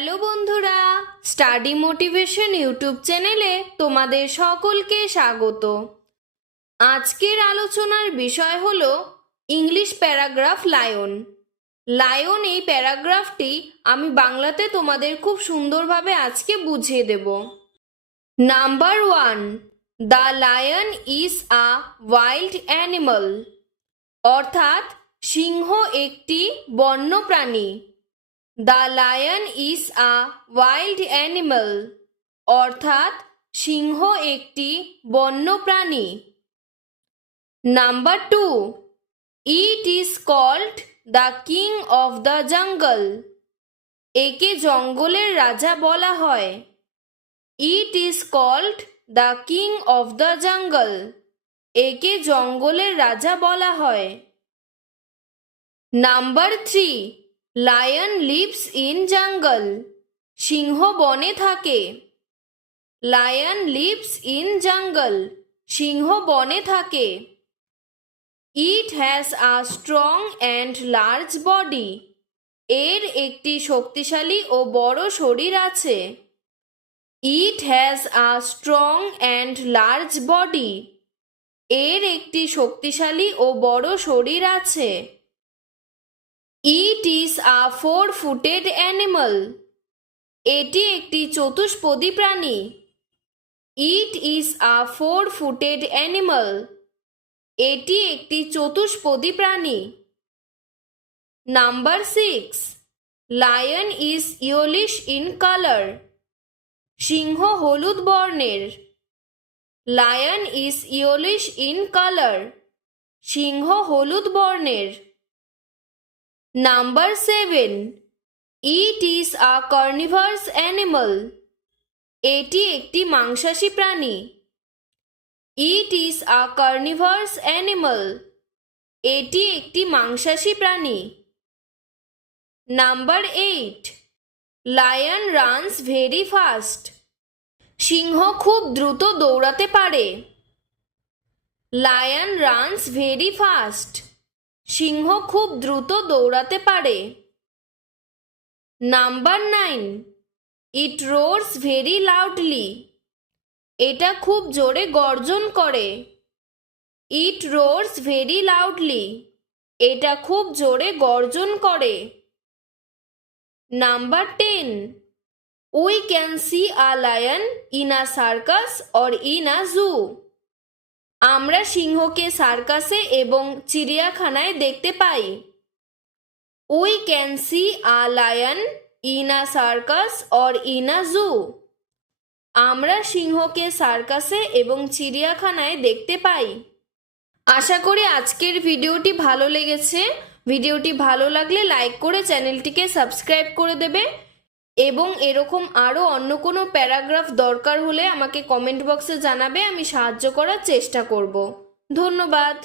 Hello বন্ধুরা, study motivation YouTube চ্যানেলে তোমাদের সকলকে স্বাগত। আজকের আলোচনার বিষয় হলো ইংলিশ প্যারাগ্রাফ লায়ন। লায়ন এই প্যারাগ্রাফটি আমি বাংলাতে তোমাদের খুব সুন্দরভাবে আজকে বুঝিয়ে দেব। Number 1, the lion is a wild animal, অর্থাৎ সিংহ একটি বন্য প্রাণী। The lion is a wild animal, অর্থাৎ সিংহ একটি বন্য প্রাণী। Number 2, it is called the king of the jungle, একে জঙ্গলের রাজা বলা হয়। It is called the king of the jungle, একে জঙ্গলের রাজা বলা হয়। নাম্বার 3, লায়ন লিভস ইন জঙ্গল, সিংহ বনে থাকে। লায়ন লিভস ইন জঙ্গল, সিংহ বনে থাকে। It has a strong and large body, এর একটি শক্তিশালী ও বড় শরীর আছে। It has a strong and large body, এর একটি শক্তিশালী ও বড় শরীর আছে। ইট ইজ আ 4-footed অ্যানিমাল, এটি একটি চতুষ্পদী প্রাণী। ইট ইজ আ 4-footed অ্যানিমাল, এটি একটি চতুষ্পদী প্রাণী। Number 6, lion is yellowish in colour, সিংহ হলুদ বর্ণের। Lion is yellowish in colour, সিংহ হলুদ বর্ণের। Number 7, it is a carnivorous animal, এটি একটি মাংসাশী প্রাণী। ইট ইজ আ কার্নিভারাস অ্যানিমাল, এটি একটি মাংসাশী প্রাণী। Number 8, lion runs very fast, সিংহ খুব দ্রুত দৌড়াতে পারে। লায়ন রানস ভেরি ফাস্ট, সিংহ খুব দ্রুত দৌড়াতে পারে। Number 9, it roars very loudly, এটা খুব জোরে গর্জন করে। ইট রোরস ভেরি লাউডলি, এটা খুব জোরে গর্জন করে। Number 10, we can see a lion in a circus or in a zoo, আমরা সিংহকে সার্কাসে এবং চিড়িয়াখানায় দেখতে পাই। We can see a lion in a circus or in a zoo, আমরা সিংহকে সার্কাসে এবং চিড়িয়াখানায় দেখতে পাই। আশা করি আজকের ভিডিওটি ভালো লেগেছে। ভিডিওটি ভালো লাগলে লাইক করে চ্যানেলটিকে সাবস্ক্রাইব করে দেবে এবং এরকম আরও অন্য কোনো প্যারাগ্রাফ দরকার হলে আমাকে কমেন্ট বক্সে জানাবে, আমি সাহায্য করার চেষ্টা করব। ধন্যবাদ।